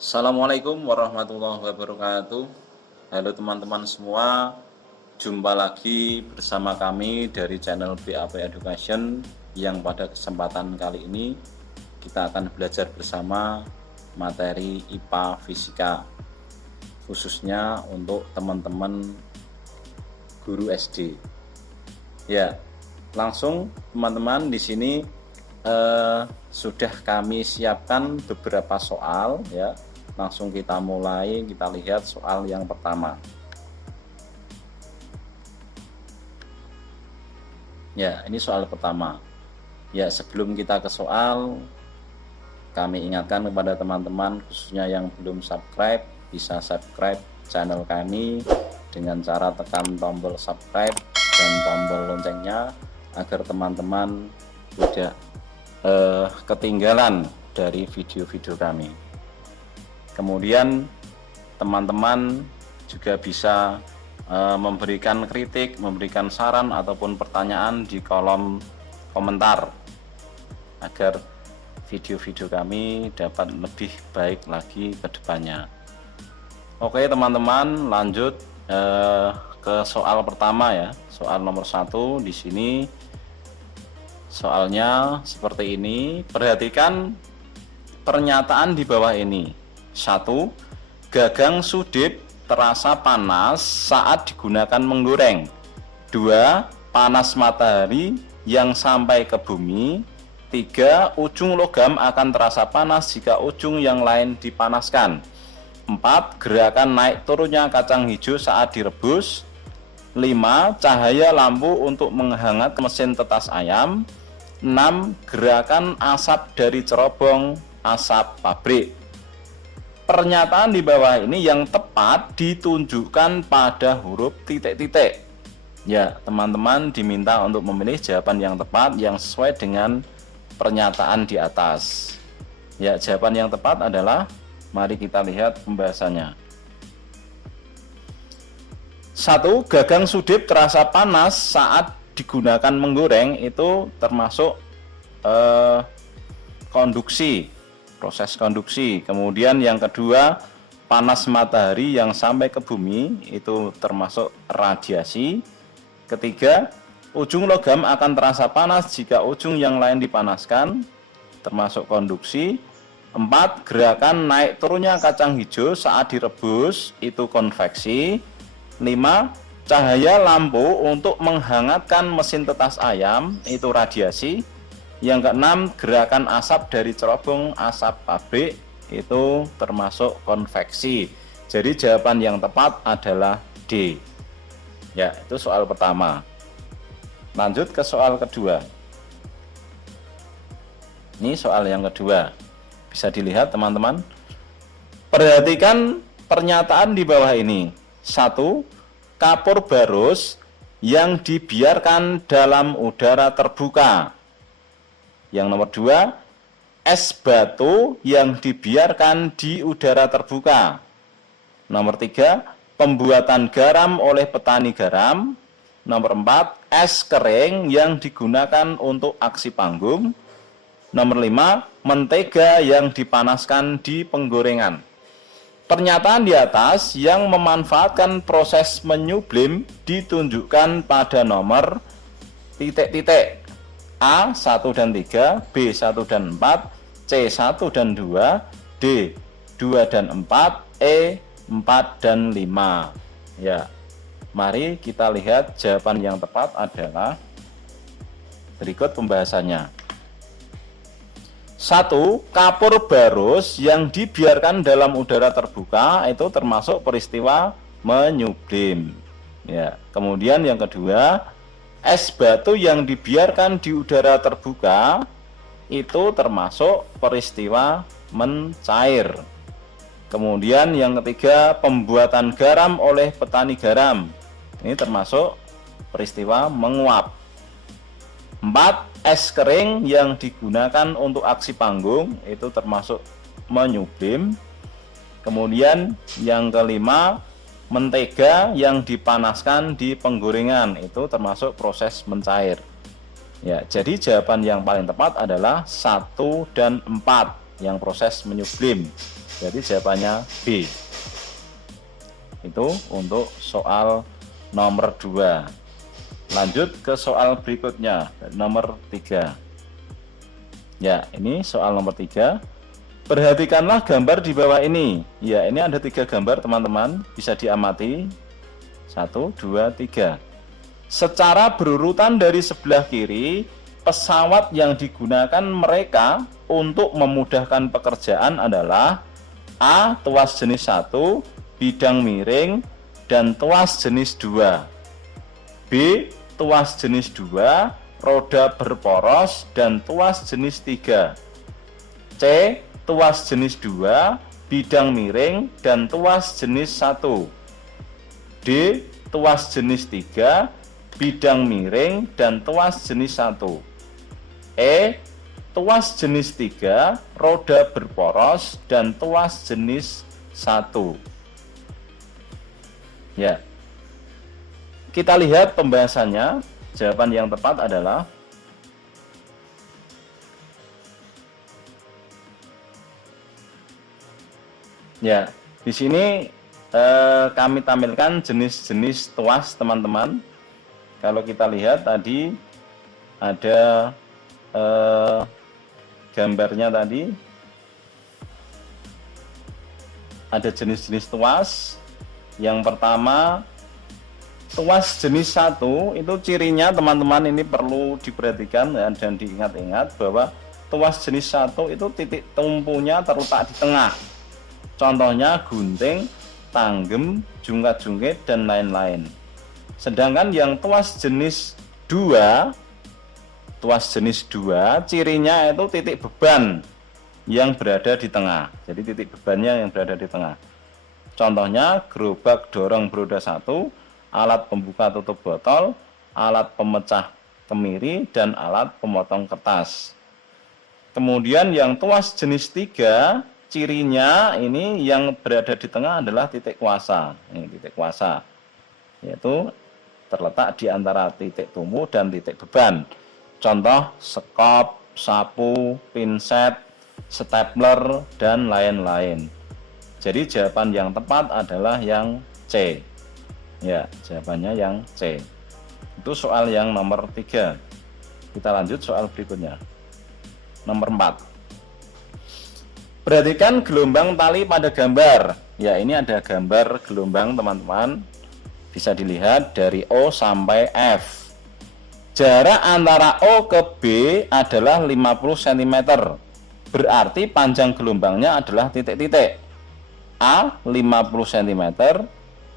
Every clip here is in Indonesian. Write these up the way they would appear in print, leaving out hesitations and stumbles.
Assalamualaikum warahmatullahi wabarakatuh. Halo teman-teman semua, jumpa lagi bersama kami dari channel BAP Education yang pada kesempatan kali ini kita akan belajar bersama materi IPA Fisika, khususnya untuk teman-teman guru SD. Ya, langsung teman-teman di sini sudah kami siapkan beberapa soal ya. Langsung kita mulai, kita lihat soal yang pertama. Ya, ini soal pertama. Ya, sebelum kita ke soal, kami ingatkan kepada teman-teman khususnya yang belum subscribe, bisa subscribe channel kami dengan cara tekan tombol subscribe dan tombol loncengnya agar teman-teman tidak ketinggalan dari video-video kami. Kemudian teman-teman juga bisa memberikan kritik, memberikan saran ataupun pertanyaan di kolom komentar agar video-video kami dapat lebih baik lagi ke depannya. Oke teman-teman, lanjut ke soal pertama ya. Soal nomor 1 di sini. Soalnya seperti ini. Perhatikan pernyataan di bawah ini. 1. Gagang sudip terasa panas saat digunakan menggoreng. 2. Panas matahari yang sampai ke bumi. 3. Ujung logam akan terasa panas jika ujung yang lain dipanaskan. 4. Gerakan naik turunnya kacang hijau saat direbus. 5. Cahaya lampu untuk menghangat mesin tetas ayam. 6. Gerakan asap dari cerobong asap pabrik. Pernyataan di bawah ini yang tepat ditunjukkan pada huruf titik-titik. Ya, teman-teman diminta untuk memilih jawaban yang tepat yang sesuai dengan pernyataan di atas. Ya, jawaban yang tepat adalah, mari kita lihat pembahasannya. 1. Gagang sudip terasa panas saat digunakan menggoreng, itu termasuk konduksi, proses konduksi. Kemudian yang kedua, panas matahari yang sampai ke bumi, itu termasuk radiasi. Ketiga, ujung logam akan terasa panas jika ujung yang lain dipanaskan, termasuk konduksi. 4. Gerakan naik turunnya kacang hijau saat direbus, itu konveksi. 5. Cahaya lampu untuk menghangatkan mesin tetas ayam, itu radiasi. Yang keenam, gerakan asap dari cerobong asap pabrik, itu termasuk konveksi. Jadi jawaban yang tepat adalah D. Ya, itu soal pertama. Lanjut ke soal kedua. Ini soal yang kedua. Bisa dilihat teman-teman. Perhatikan pernyataan di bawah ini. 1. Kapur barus yang dibiarkan dalam udara terbuka. Yang nomor 2, es batu yang dibiarkan di udara terbuka. Nomor 3, pembuatan garam oleh petani garam. Nomor 4, es kering yang digunakan untuk aksi panggung. Nomor 5, mentega yang dipanaskan di penggorengan. Pernyataan di atas yang memanfaatkan proses menyublim ditunjukkan pada nomor titik-titik. A 1 dan 3, B 1 dan 4, C 1 dan 2, D 2 dan 4, E 4 dan 5. Ya, mari kita lihat jawaban yang tepat adalah berikut pembahasannya. 1. Kapur barus yang dibiarkan dalam udara terbuka, itu termasuk peristiwa menyublim. Ya, kemudian yang kedua, es batu yang dibiarkan di udara terbuka, itu termasuk peristiwa mencair. Kemudian yang ketiga, pembuatan garam oleh petani garam, ini termasuk peristiwa menguap. 4. Es kering yang digunakan untuk aksi panggung, itu termasuk menyublim. Kemudian yang kelima, mentega yang dipanaskan di penggorengan, itu termasuk proses mencair. Ya, jadi jawaban yang paling tepat adalah 1 dan 4. yang proses menyublim. Jadi jawabannya B. Itu untuk soal nomor 2. Lanjut ke soal berikutnya, nomor 3. Ya, ini soal nomor 3. Perhatikanlah gambar di bawah ini. Ya, ini ada 3 gambar teman-teman, bisa diamati. 1, 2, 3. Secara berurutan dari sebelah kiri, pesawat yang digunakan mereka untuk memudahkan pekerjaan adalah A. Tuas jenis 1, bidang miring, dan tuas jenis 2. B. Tuas jenis 2, roda berporos, dan tuas jenis 3. C. Tuas jenis 2, bidang miring, dan tuas jenis 1. D. Tuas jenis 3, bidang miring, dan tuas jenis 1. E. Tuas jenis 3, roda berporos, dan tuas jenis 1. Ya, kita lihat pembahasannya. Jawaban yang tepat adalah ya, di sini kami tampilkan jenis-jenis tuas teman-teman. Kalau kita lihat tadi ada gambarnya tadi, ada jenis-jenis tuas. Yang pertama, tuas jenis 1 itu cirinya teman-teman ini perlu diperhatikan dan diingat-ingat bahwa tuas jenis 1 itu titik tumpunya terletak di tengah. Contohnya gunting, tanggem, jungkat-jungkit, dan lain-lain. Sedangkan yang tuas jenis 2, cirinya itu titik beban yang berada di tengah. Jadi titik bebannya yang berada di tengah. Contohnya gerobak dorong beroda 1, alat pembuka tutup botol, alat pemecah kemiri, dan alat pemotong kertas. Kemudian yang tuas jenis 3, cirinya ini yang berada di tengah adalah titik kuasa. Ini titik kuasa, yaitu terletak di antara titik tumpu dan titik beban. Contoh sekop, sapu, pinset, stapler, dan lain-lain. Jadi jawaban yang tepat adalah yang C. Ya, jawabannya yang C. Itu soal yang nomor 3. Kita lanjut soal berikutnya. Nomor 4. Perhatikan gelombang tali pada gambar. Ya, ini ada gambar gelombang teman-teman. Bisa dilihat dari O sampai F. Jarak antara O ke B adalah 50 cm. Berarti panjang gelombangnya adalah titik-titik. A 50 cm,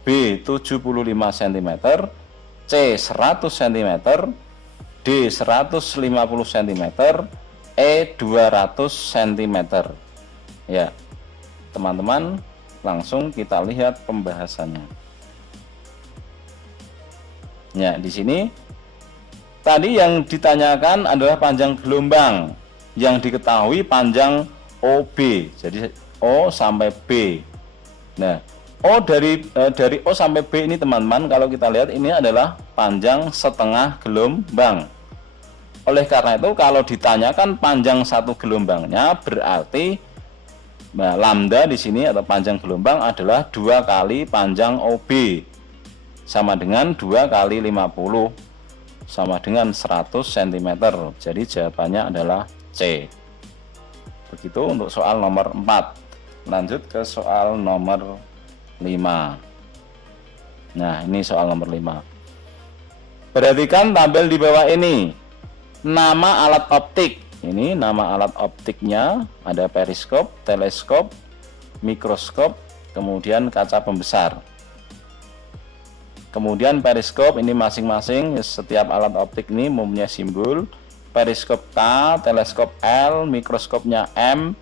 B 75 cm, C 100 cm, D 150 cm, E 200 cm. Ya, teman-teman, langsung kita lihat pembahasannya. Ya, di sini tadi yang ditanyakan adalah panjang gelombang yang diketahui panjang OB. Jadi O sampai B. Nah, O dari O sampai B ini teman-teman, kalau kita lihat ini adalah panjang setengah gelombang. Oleh karena itu kalau ditanyakan panjang satu gelombangnya, berarti lambda di sini atau panjang gelombang adalah 2 kali panjang OB, sama dengan 2 kali 50, sama dengan 100 cm. Jadi jawabannya adalah C. Begitu untuk soal nomor 4. Lanjut ke soal nomor 5. Nah, ini soal nomor 5. Perhatikan tabel di bawah ini. Nama alat optik. Ini nama alat optiknya, ada periskop, teleskop, mikroskop, kemudian kaca pembesar. Kemudian periskop ini masing-masing, setiap alat optik ini mempunyai simbol. Periskop K, teleskop L, mikroskopnya M,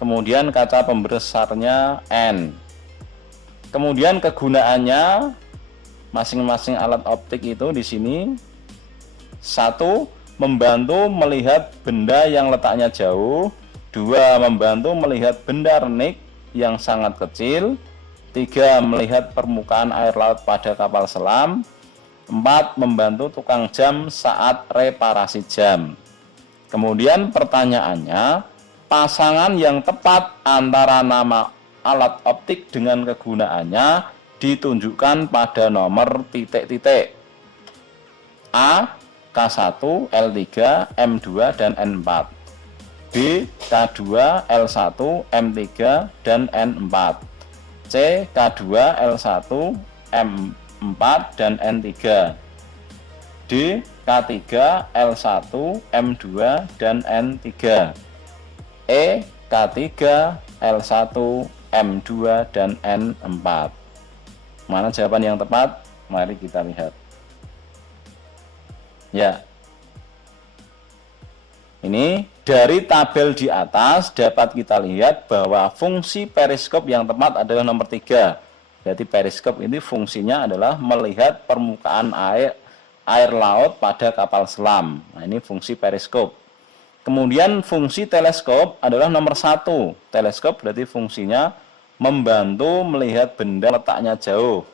kemudian kaca pembesarnya N. Kemudian kegunaannya masing-masing alat optik itu di sini. 1. Membantu melihat benda yang letaknya jauh. 2. Membantu melihat benda renik yang sangat kecil. 3. Melihat permukaan air laut pada kapal selam. 4. Membantu tukang jam saat reparasi jam. Kemudian pertanyaannya, pasangan yang tepat antara nama alat optik dengan kegunaannya ditunjukkan pada nomor titik-titik A, K1, L3, M2, dan N4, B, K2, L1, M3, dan N4, C, K2, L1, M4, dan N3, D, K3, L1, M2, dan N3, E, K3, L1, M2, dan N4. Mana jawaban yang tepat? Mari kita lihat. Ya, ini dari tabel di atas dapat kita lihat bahwa fungsi periskop yang tepat adalah nomor 3. Jadi periskop ini fungsinya adalah melihat permukaan air laut pada kapal selam. Nah, ini fungsi periskop. Kemudian fungsi teleskop adalah nomor 1. Teleskop berarti fungsinya membantu melihat benda letaknya jauh.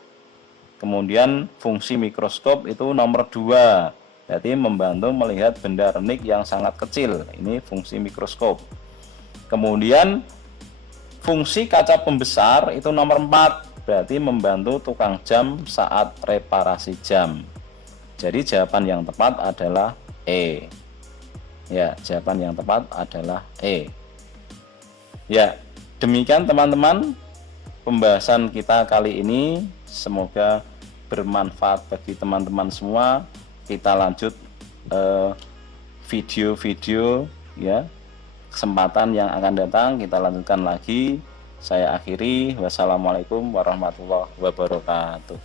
Kemudian fungsi mikroskop itu nomor 2. Jadi membantu melihat benda renik yang sangat kecil. Ini fungsi mikroskop. Kemudian fungsi kaca pembesar itu nomor 4. Berarti membantu tukang jam saat reparasi jam. Jadi jawaban yang tepat adalah E. Ya, jawaban yang tepat adalah E. Ya, demikian teman-teman pembahasan kita kali ini. Semoga bermanfaat bagi teman-teman semua. Kita lanjut video-video ya, kesempatan yang akan datang kita lanjutkan lagi. Saya akhiri, wassalamualaikum warahmatullahi wabarakatuh.